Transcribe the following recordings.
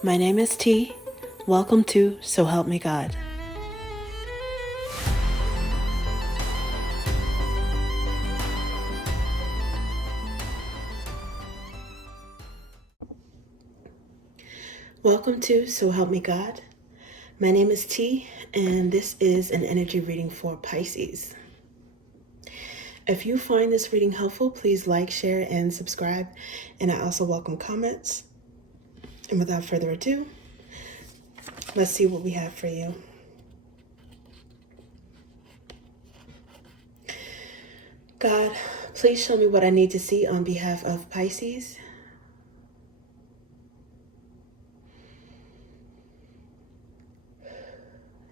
My name is T. Welcome to So Help Me God. Welcome to So Help Me God. My name is T, and this is an energy reading for Pisces. If you find this reading helpful, please like, share, and subscribe. And I also welcome comments. And without further ado, let's see what we have for you. God, please show me what I need to see on behalf of Pisces.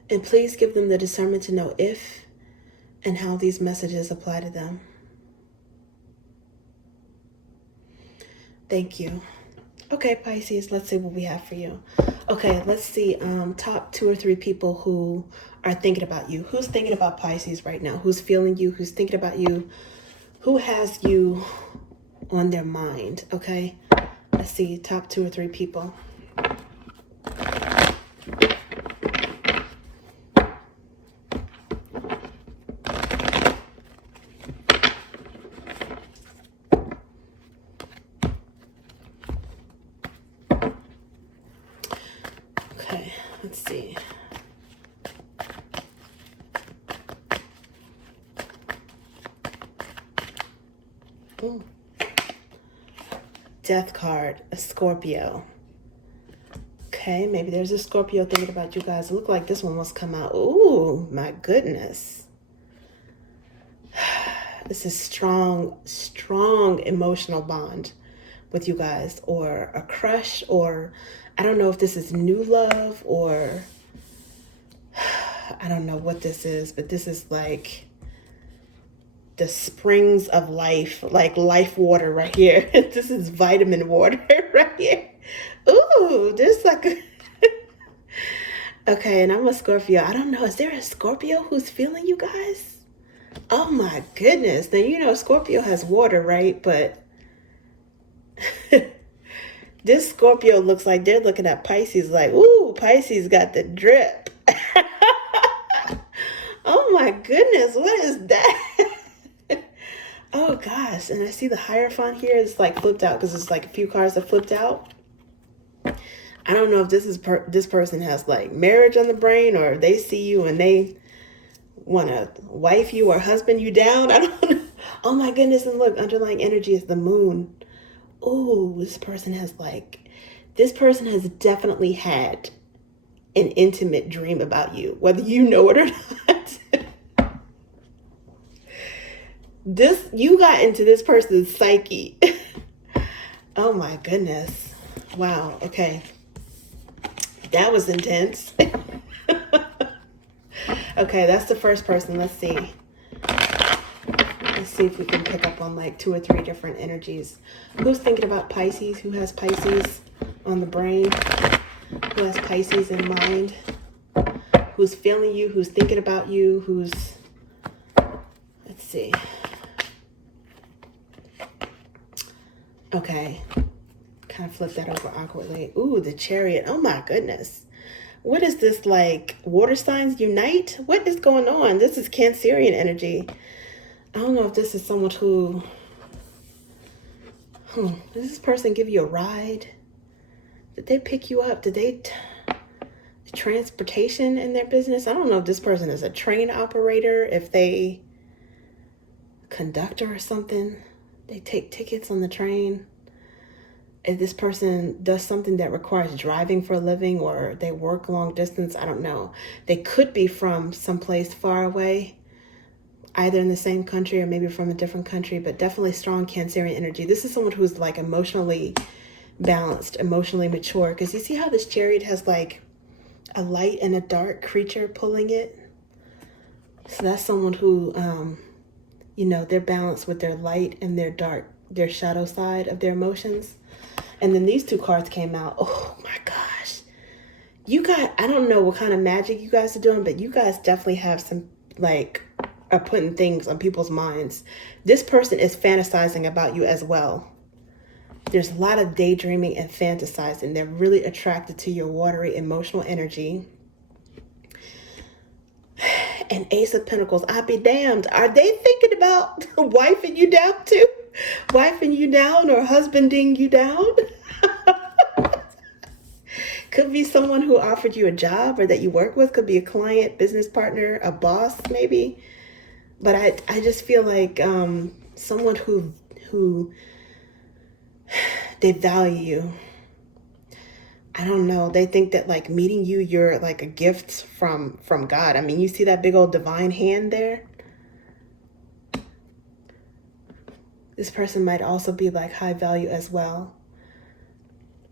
And please give them the discernment to know if and how these messages apply to them. Thank you. Okay, Pisces, let's see what we have for you. Okay, let's see top 2 or 3 people who are thinking about you. Who's thinking about Pisces right now? Who's feeling you? Who's thinking about you? Who has you on their mind? Okay, let's see top 2 or 3 people. Okay, let's see. Ooh. Death card, a Scorpio. Okay, maybe there's a Scorpio thinking about you guys. It looked like this one must come out. Ooh, my goodness. This is strong emotional bond with you guys, or a crush, or I don't know if this is new love, or I don't know what this is, but this is like the springs of life, like life water right here. This is vitamin water right here. Ooh, there's like a okay, and I'm a Scorpio. I don't know, is there a Scorpio who's feeling you guys? Oh my goodness. Now, you know, Scorpio has water, right? But this Scorpio looks like they're looking at Pisces like, ooh, Pisces got the drip. Oh my goodness, what is that? Oh gosh, and I see the Hierophant here. It's like flipped out because it's like a few cards that flipped out. I don't know if this is this person has like marriage on the brain, or they see you and they want to wife you or husband you down. I don't know. Oh my goodness, and look, underlying energy is the moon. Oh, this person has definitely had an intimate dream about you, whether you know it or not. You got into this person's psyche. Oh my goodness. Wow. Okay. That was intense. Okay, that's the first person. Let's see. Let's see if we can pick up on like 2 or 3 different energies. Who's thinking about Pisces? Who has Pisces on the brain? Who has Pisces in mind? Who's feeling you? Who's thinking about you? Let's see. Okay. Kind of flip that over awkwardly. Ooh, the Chariot. Oh my goodness. What is this, like water signs unite? What is going on? This is Cancerian energy. I don't know if this is someone who... Does this person give you a ride? Did they pick you up? Did they... transportation in their business? I don't know if this person is a train operator, if they... conductor or something. They take tickets on the train. If this person does something that requires driving for a living, or they work long distance, I don't know. They could be from someplace far away, either in the same country or maybe from a different country, but definitely strong Cancerian energy. This is someone who's like emotionally balanced, emotionally mature, because you see how this Chariot has like a light and a dark creature pulling it? So that's someone who, they're balanced with their light and their shadow side of their emotions. And then these 2 cards came out. Oh my gosh. I don't know what kind of magic you guys are doing, but you guys definitely have some, like, are putting things on people's minds. This person is fantasizing about you as well. There's a lot of daydreaming and fantasizing. They're really attracted to your watery emotional energy. And Ace of Pentacles, I'd be damned. Are they thinking about wifing you down too? Wifing you down or husbanding you down? Could be someone who offered you a job or that you work with. Could be a client, business partner, a boss maybe. But I just feel like someone who they value you. I don't know. They think that like meeting you, you're like a gift from God. I mean, you see that big old divine hand there? This person might also be like high value as well.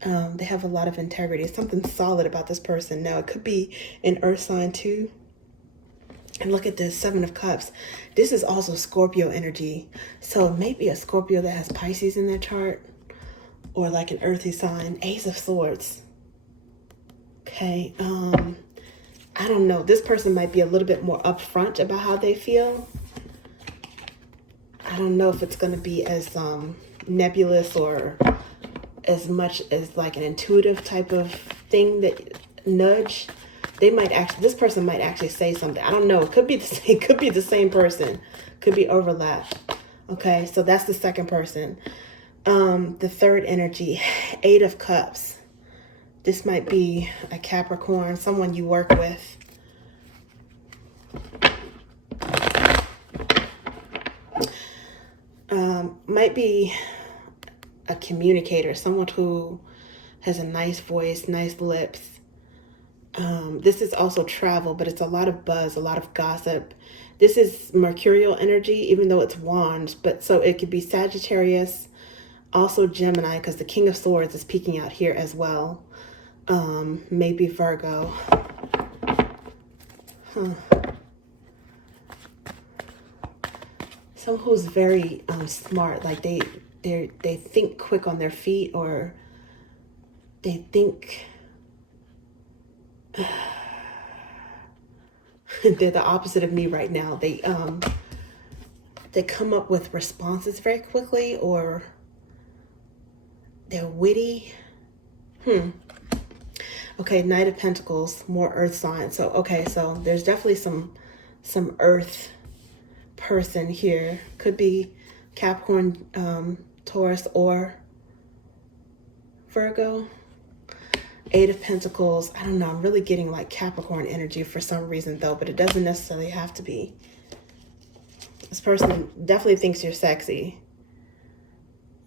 They have a lot of integrity. Something solid about this person. Now, it could be an earth sign too. And look at this, 7 of Cups. This is also Scorpio energy. So maybe a Scorpio that has Pisces in their chart. Or like an earthy sign. Ace of Swords. Okay. I don't know. This person might be a little bit more upfront about how they feel. I don't know if it's going to be as nebulous or as much as like an intuitive type of thing that nudge. They might actually, this person might actually say something. I don't know. It could be the same, could be the same person. Could be overlap. Okay, so that's the second person. The third energy, 8 of Cups. This might be a Capricorn, someone you work with. Might be a communicator, someone who has a nice voice, nice lips. This is also travel, but it's a lot of buzz, a lot of gossip. This is mercurial energy, even though it's wands, but so it could be Sagittarius, also Gemini, because the King of Swords is peeking out here as well. Maybe Virgo. Someone who's very smart, like they think quick on their feet, or they think they're the opposite of me right now. They come up with responses very quickly, or they're witty. Okay, Knight of Pentacles, more earth signs. So okay, so there's definitely some earth person here. Could be Capricorn, Taurus, or Virgo. 8 of Pentacles. I don't know. I'm really getting like Capricorn energy for some reason though, but it doesn't necessarily have to be. This person definitely thinks you're sexy.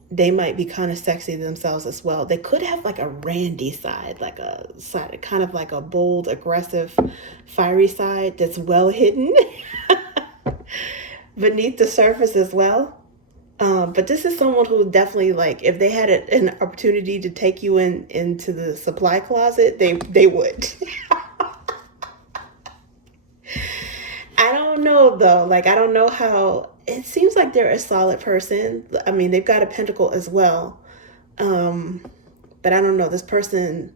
They might be kind of sexy themselves as well. They could have like a randy side, like a side, kind of like a bold, aggressive, fiery side that's well hidden beneath the surface as well. But this is someone who definitely, like, if they had an opportunity to take you into the supply closet, they would. I don't know though. Like, I don't know how. It seems like they're a solid person. I mean, they've got a pentacle as well. But I don't know. This person,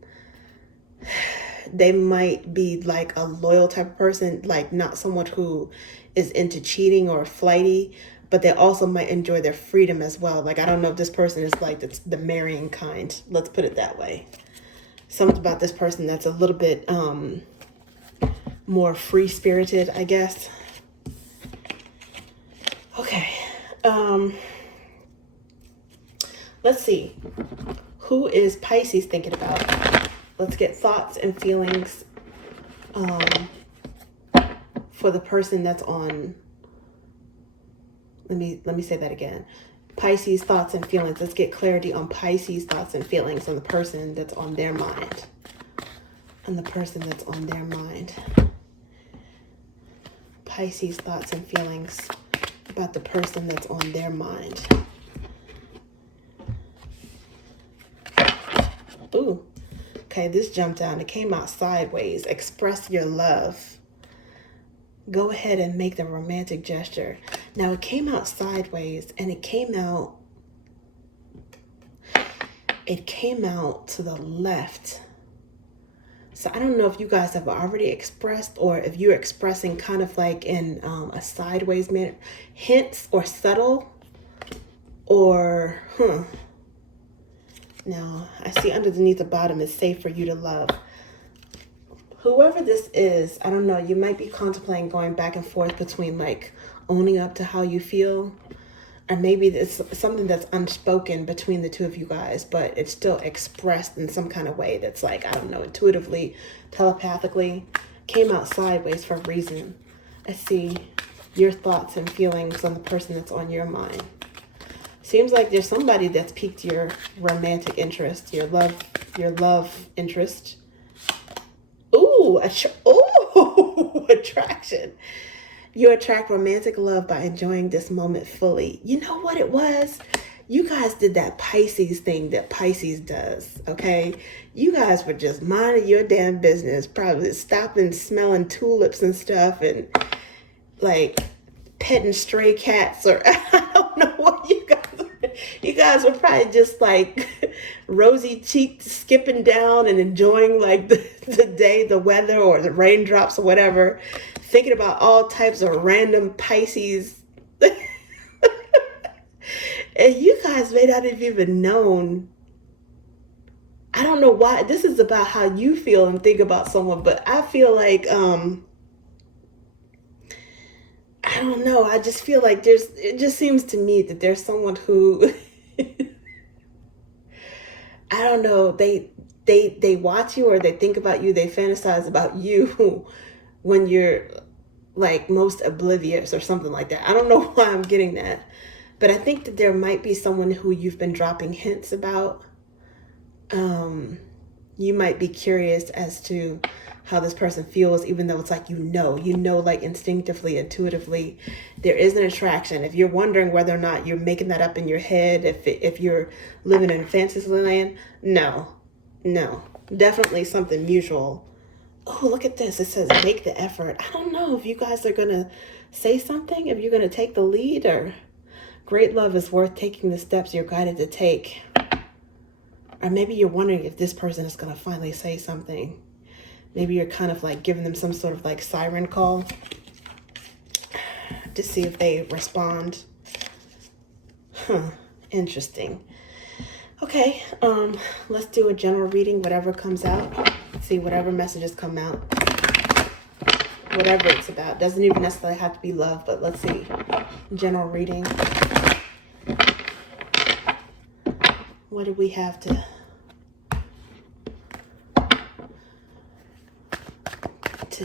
they might be like a loyal type of person, like not someone who is into cheating or flighty, but they also might enjoy their freedom as well. Like, I don't know if this person is like the marrying kind. Let's put it that way. Something about this person that's a little bit more free-spirited, I guess. Okay. Let's see. Who is Pisces thinking about? Let's get thoughts and feelings for the person that's on. Let me say that again. Pisces thoughts and feelings. Let's get clarity on Pisces thoughts and feelings on the person that's on their mind. On the person that's on their mind. Pisces thoughts and feelings about the person that's on their mind. Ooh. Okay, this jumped down. It came out sideways. Express your love. Go ahead and make the romantic gesture. Now, it came out sideways, and it came out to the left. So I don't know if you guys have already expressed, or if you're expressing kind of like in a sideways manner, hints or subtle, or Now, I see underneath the bottom is safe for you to love. Whoever this is, I don't know, you might be contemplating going back and forth between like owning up to how you feel, or maybe it's something that's unspoken between the two of you guys, but it's still expressed in some kind of way that's like, I don't know, intuitively, telepathically, came out sideways for a reason. I see your thoughts and feelings on the person that's on your mind. Seems like there's somebody that's piqued your romantic interest, your love interest. Ooh, attraction. You attract romantic love by enjoying this moment fully. You know what it was? You guys did that Pisces thing that Pisces does, okay? You guys were just minding your damn business, probably stopping, smelling tulips and stuff, and like petting stray cats, or I don't know what you guys were probably just like rosy cheeked, skipping down and enjoying like the day, the weather, or the raindrops or whatever, thinking about all types of random Pisces. And you guys may not have even known. I don't know why. This is about how you feel and think about someone, but I feel like, I don't know. I just feel like it just seems to me that there's someone who, I don't know, they watch you, or they think about you, they fantasize about you when you're like most oblivious or something like that. I don't know why I'm getting that, but I think that there might be someone who you've been dropping hints about. You might be curious as to how this person feels, even though it's like, like instinctively, intuitively, there is an attraction. If you're wondering whether or not you're making that up in your head, if you're living in fantasy land, no, definitely something mutual. Oh, look at this. It says make the effort. I don't know if you guys are going to say something, if you're going to take the lead, or great love is worth taking the steps you're guided to take. Or maybe you're wondering if this person is going to finally say something. Maybe you're kind of like giving them some sort of like siren call to see if they respond. Interesting. Okay, let's do a general reading, whatever comes out. See whatever messages come out. Whatever it's about. Doesn't even necessarily have to be love, but let's see. General reading. What do we have to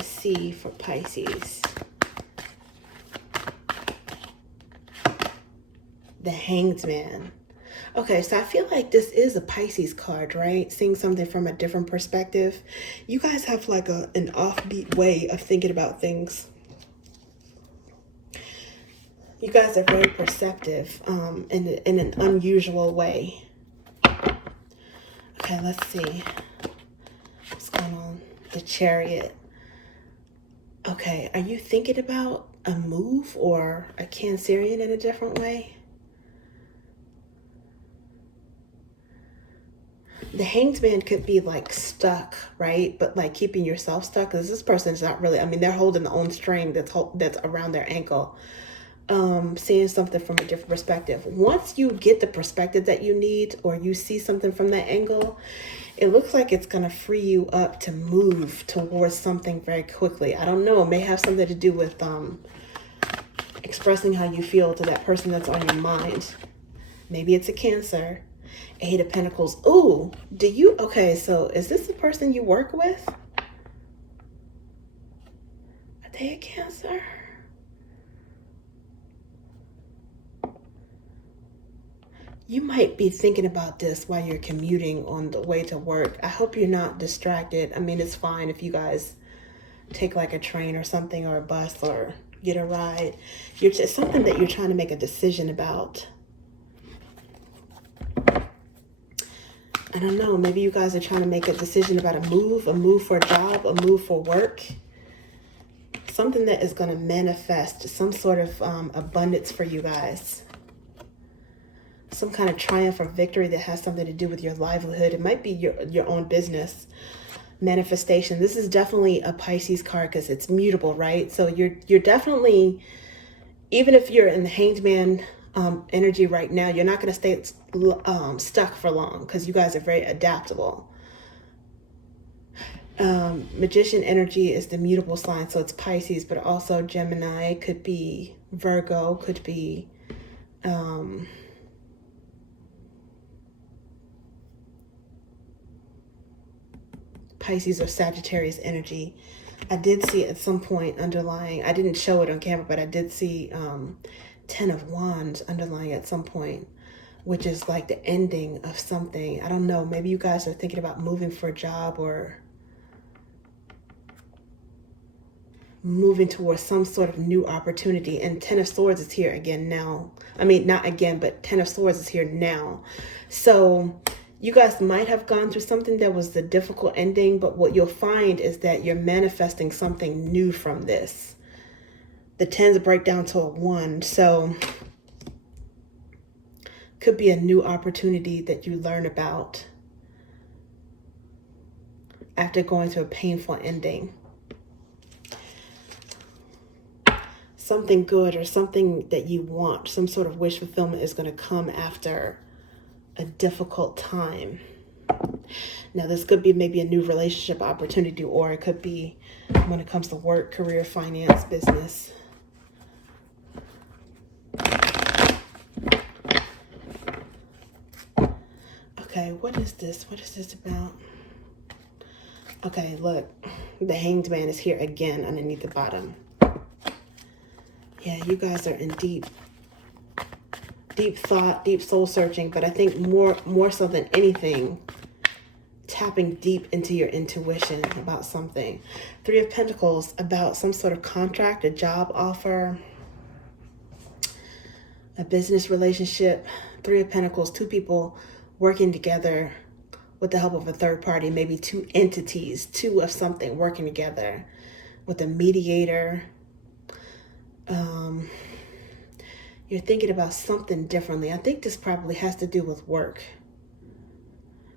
see for Pisces? The Hanged Man. Okay, so I feel like this is a Pisces card, right? Seeing something from a different perspective. You guys have like an offbeat way of thinking about things. You guys are very perceptive in an unusual way. Okay, let's see what's going on. The Chariot. Okay, are you thinking about a move or a Cancerian in a different way? The Hanged Man could be like stuck, right? But like keeping yourself stuck, because this person's not really, I mean, they're holding the own string that's around their ankle. Seeing something from a different perspective. Once you get the perspective that you need, or you see something from that angle, it looks like it's going to free you up to move towards something very quickly. I don't know. It may have something to do with expressing how you feel to that person that's on your mind. Maybe it's a Cancer. 8 of Pentacles. Ooh, okay, so is this the person you work with? Are they a Cancer? You might be thinking about this while you're commuting on the way to work. I hope you're not distracted. I mean, it's fine if you guys take like a train or something, or a bus, or get a ride. It's something that you're trying to make a decision about. I don't know, maybe you guys are trying to make a decision about a move for a job, a move for work. Something that is going to manifest some sort of abundance for you guys. Some kind of triumph or victory that has something to do with your livelihood. It might be your own business manifestation. This is definitely a Pisces card because it's mutable, right? So you're definitely, even if you're in the Hanged Man energy right now. You're not going to stay stuck for long because you guys are very adaptable. Magician energy is the mutable sign, so it's Pisces, but also Gemini, could be Virgo, could be Pisces or Sagittarius energy. I did see at some point underlying, I didn't show it on camera, but I did see 10 of Wands underlying at some point, which is like the ending of something. I don't know, maybe you guys are thinking about moving for a job or moving towards some sort of new opportunity. And 10 of Swords is here again now. I mean, not again, but 10 of Swords is here now. So you guys might have gone through something that was the difficult ending, but what you'll find is that you're manifesting something new from this. The 10s break down to a 1. So could be a new opportunity that you learn about after going through a painful ending. Something good or something that you want, some sort of wish fulfillment is going to come after a difficult time. Now, this could be maybe a new relationship opportunity, or it could be when it comes to work, career, finance, business. Okay, what is this? What is this about? Okay, look, the Hanged Man is here again underneath the bottom. Yeah, you guys are in deep thought, deep soul searching, but I think more so than anything, tapping deep into your intuition about something. 3 of Pentacles, about some sort of contract, a job offer, a business relationship. 3 of Pentacles, 2 people working together with the help of a third party, maybe 2 entities, 2 of something working together with a mediator. You're thinking about something differently. I think this probably has to do with work.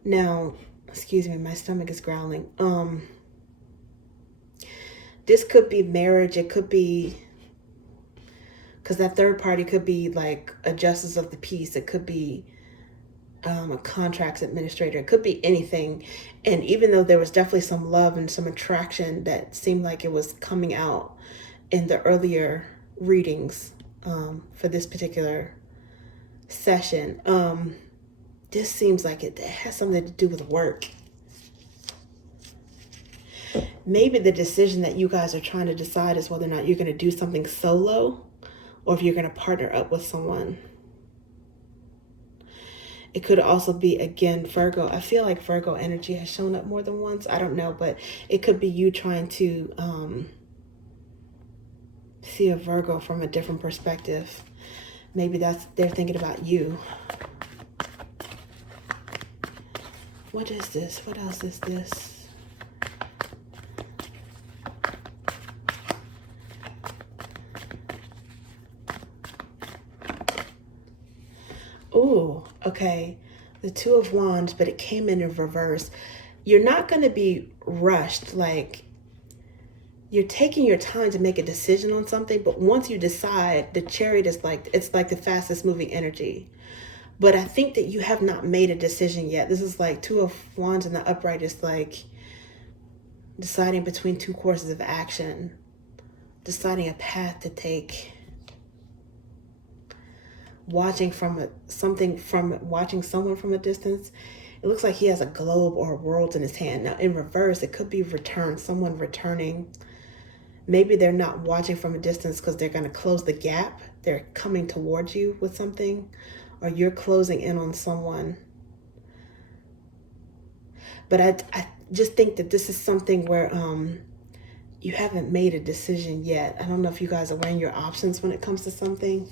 Now, excuse me, my stomach is growling. This could be marriage. It could be, because that third party could be like a justice of the peace. It could be a contracts administrator. It could be anything. And even though there was definitely some love and some attraction that seemed like it was coming out in the earlier readings for this particular session, this seems like it has something to do with work. Maybe the decision that you guys are trying to decide is whether or not you're going to do something solo or if you're going to partner up with someone. It could also be, again, Virgo. I feel like Virgo energy has shown up more than once. I don't know, but it could be you trying to see a Virgo from a different perspective. Maybe they're thinking about you. What is this? What else is this? Ooh, okay. The 2 of Wands, but it came in reverse. You're not going to be rushed. Like, you're taking your time to make a decision on something, but once you decide, the Chariot is like, it's like the fastest moving energy. But I think that you have not made a decision yet. This is like 2 of Wands in the upright is like deciding between 2 courses of action, deciding a path to take, watching watching someone from a distance. It looks like he has a globe or a world in his hand. Now in reverse, it could be someone returning. Maybe they're not watching from a distance because they're going to close the gap. They're coming towards you with something, or you're closing in on someone. But I just think that this is something where you haven't made a decision yet. I don't know if you guys are weighing your options when it comes to something.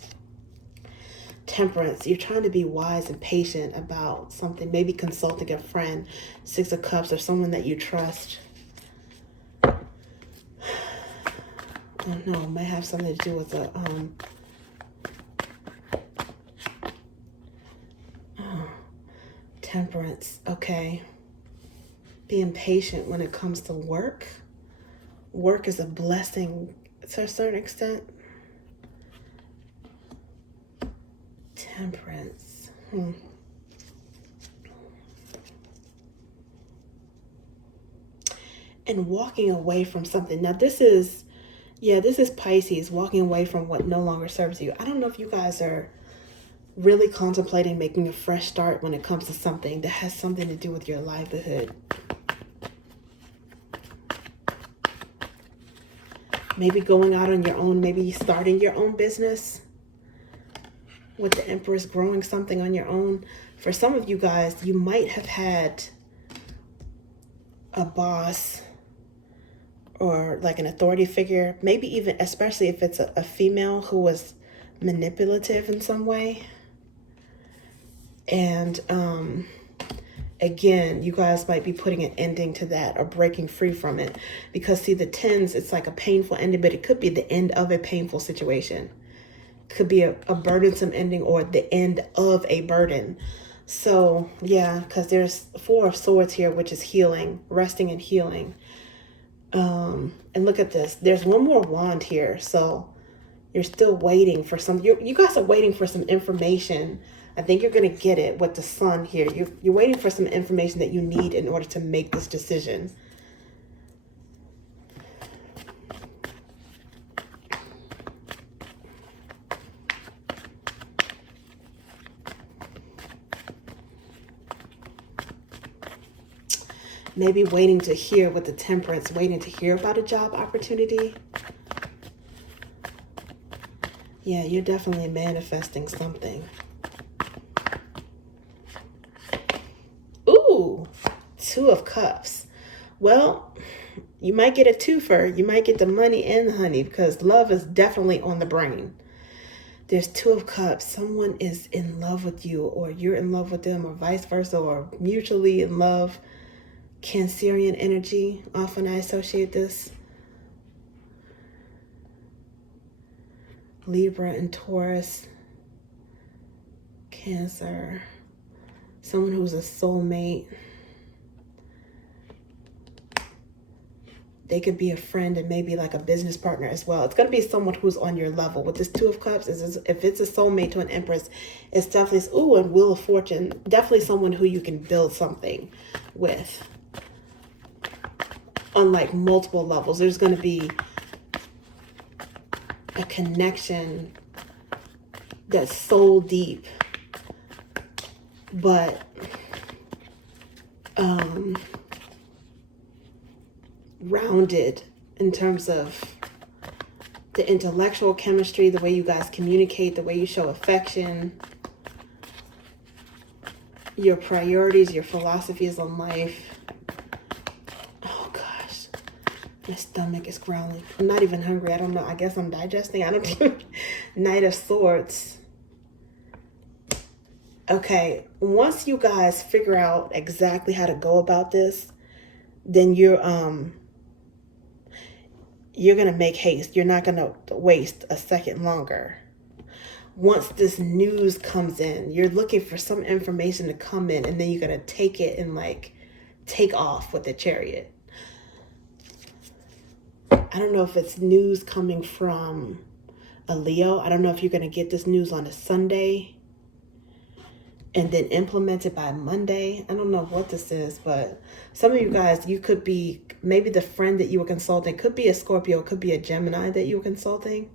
Temperance, you're trying to be wise and patient about something, maybe consulting a friend. 6 of Cups, or someone that you trust. I don't know, it might have something to do with a temperance. Okay, being patient when it comes to work. Work is a blessing to a certain extent. Temperance. And walking away from something. Now this is Pisces, walking away from what no longer serves you. I don't know if you guys are really contemplating making a fresh start when it comes to something that has something to do with your livelihood. Maybe going out on your own, maybe starting your own business. With the Empress, growing something on your own. For some of you guys, you might have had a boss or like an authority figure, maybe even, especially if it's a female who was manipulative in some way. And again, you guys might be putting an ending to that or breaking free from it. Because see, the tens, it's like a painful ending, but it could be the end of a painful situation. Could be a burdensome ending or the end of a burden. So yeah, because there's 4 of Swords here, which is healing, resting and healing. And look at this. There's one more wand here. So you're still waiting for some, you guys are waiting for some information. I think you're going to get it with the Sun here. You're waiting for some information that you need in order to make this decision. Maybe waiting to hear with the Temperance, waiting to hear about a job opportunity. Yeah, you're definitely manifesting something. Ooh, 2 of Cups. Well, you might get a twofer. You might get the money and the honey because love is definitely on the brain. There's 2 of Cups. Someone is in love with you, or you're in love with them, or vice versa, or mutually in love. Cancerian energy. Often I associate this. Libra and Taurus. Cancer. Someone who's a soulmate. They could be a friend and maybe like a business partner as well. It's going to be someone who's on your level. With this 2 of Cups, if it's a soulmate to an Empress, it's definitely, and Wheel of Fortune, definitely someone who you can build something with. On like multiple levels. There's going to be a connection that's soul deep, but rounded in terms of the intellectual chemistry, the way you guys communicate, the way you show affection, your priorities, your philosophies on life. Oh gosh, my stomach is growling. I'm not even hungry. I don't know. I guess I'm digesting. I don't know. Knight of Swords. Okay, once you guys figure out exactly how to go about this, then you're going to make haste. You're not going to waste a second longer. Once this news comes in, you're looking for some information to come in, and then you're going to take it and like take off with the Chariot. I don't know if it's news coming from a Leo. I don't know if you're going to get this news on a Sunday and then implement it by Monday. I don't know what this is, but some of you guys, you could be, maybe the friend that you were consulting could be a Scorpio, could be a Gemini that you were consulting.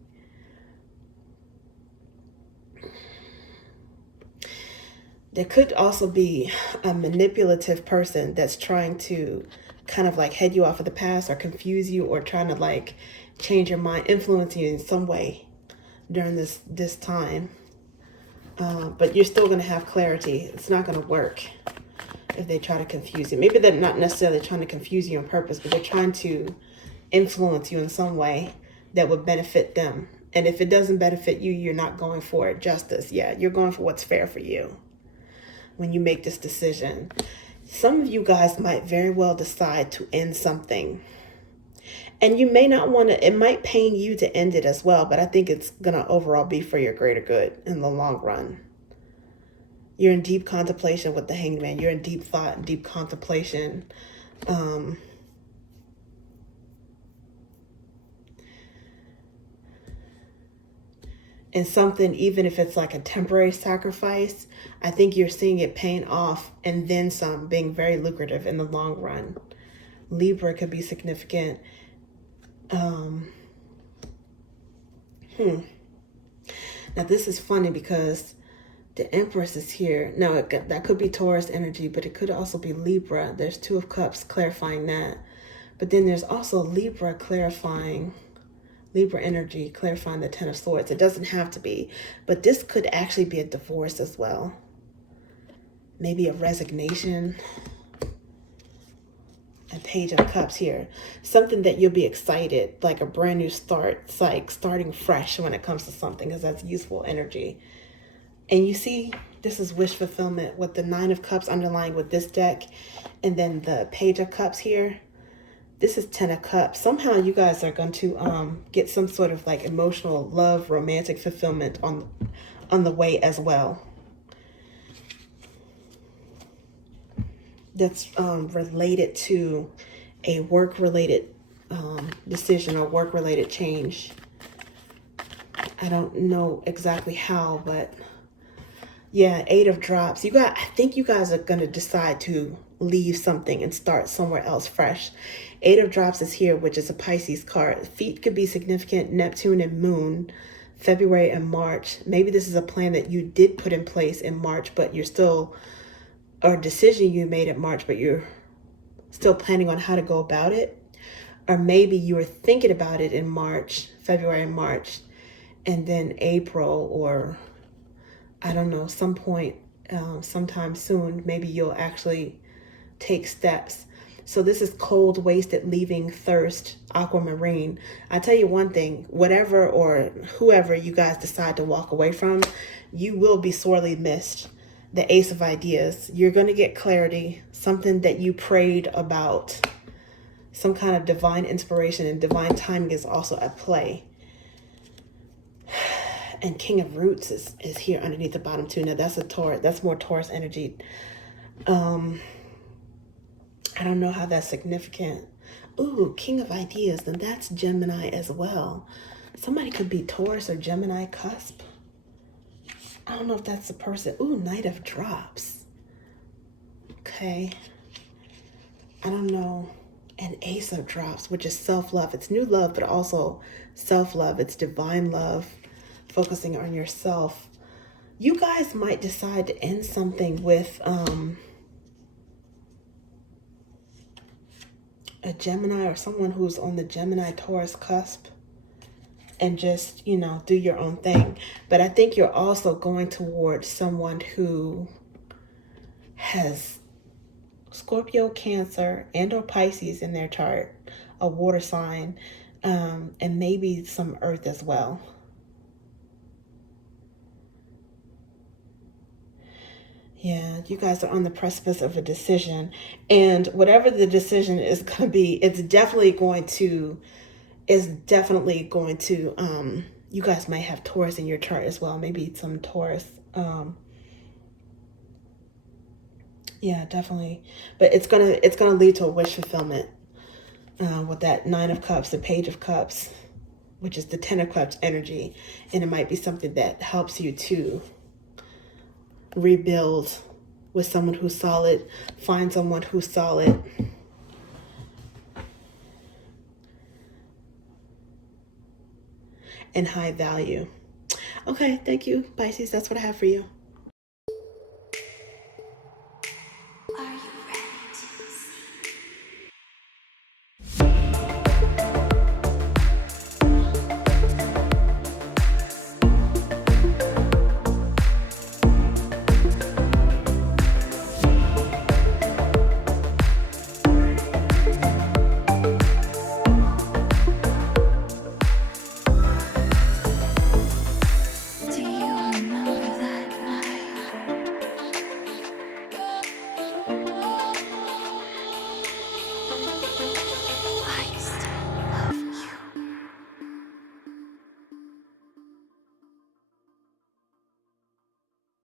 There could also be a manipulative person that's trying to kind of like head you off of the path or confuse you or trying to like change your mind, influence you in some way during this time. But you're still going to have clarity. It's not going to work if they try to confuse you. Maybe they're not necessarily trying to confuse you on purpose, but they're trying to influence you in some way that would benefit them. And if it doesn't benefit you, you're not going for justice. Yeah, you're going for what's fair for you when you make this decision. Some of you guys might very well decide to end something. And you may not want to, it might pain you to end it as well, but I think it's going to overall be for your greater good in the long run. You're in deep contemplation with the Hanged Man. You're in deep thought and deep contemplation. And something, even if it's like a temporary sacrifice, I think you're seeing it paying off and then some, being very lucrative in the long run. Libra could be significant. Now this is funny because the Empress is here. No, that could be Taurus energy, but it could also be Libra. There's Two of Cups clarifying that. But then there's also Libra clarifying, Libra energy clarifying the Ten of Swords. It doesn't have to be, but this could actually be a divorce as well. Maybe a resignation. And Page of Cups here. Something that you'll be excited, like a brand new start. It's like starting fresh when it comes to something, because that's useful energy. And you see, this is wish fulfillment with the Nine of Cups underlying with this deck. And then the Page of Cups here. This is Ten of Cups. Somehow you guys are going to get some sort of like emotional love, romantic fulfillment on the way as well. That's related to a work-related decision or work-related change. I don't know exactly how, but yeah, Eight of Drops. I think you guys are going to decide to leave something and start somewhere else fresh. Eight of Drops is here, which is a Pisces card. Feet could be significant. Neptune and Moon, February and March. Maybe this is a plan that you did put in place in March, but you're still, or a decision you made in March, but you're still planning on how to go about it. Or maybe you were thinking about it in March, February and March, and then April, or I don't know, some point, sometime soon, maybe you'll actually take steps. So this is cold, wasted, leaving, thirst, aquamarine. I tell you one thing, whatever or whoever you guys decide to walk away from, you will be sorely missed. The Ace of Ideas. You're going to get clarity, something that you prayed about, some kind of divine inspiration, and divine timing is also at play. And King of Roots is here underneath the bottom too. Now that's a Taurus. That's more Taurus energy. I don't know how that's significant. Ooh, King of Ideas. Then that's Gemini as well. Somebody could be Taurus or Gemini cusp. I don't know if that's the person. Ooh, Knight of Drops. Okay. I don't know. And Ace of Drops, which is self-love. It's new love, but also self-love. It's divine love, focusing on yourself. You guys might decide to end something with a Gemini or someone who's on the Gemini-Taurus cusp. And just, do your own thing. But I think you're also going towards someone who has Scorpio, Cancer, and or Pisces in their chart, a water sign, and maybe some earth as well. Yeah, you guys are on the precipice of a decision. And whatever the decision is going to be, it's definitely going to, you guys might have Taurus in your chart as well. Maybe some Taurus. Yeah, definitely. But it's gonna lead to a wish fulfillment with that Nine of Cups, the Page of Cups, which is the Ten of Cups energy. And it might be something that helps you to rebuild with someone who's solid, find someone who's solid. And high value. Okay, thank you, Pisces. That's what I have for you.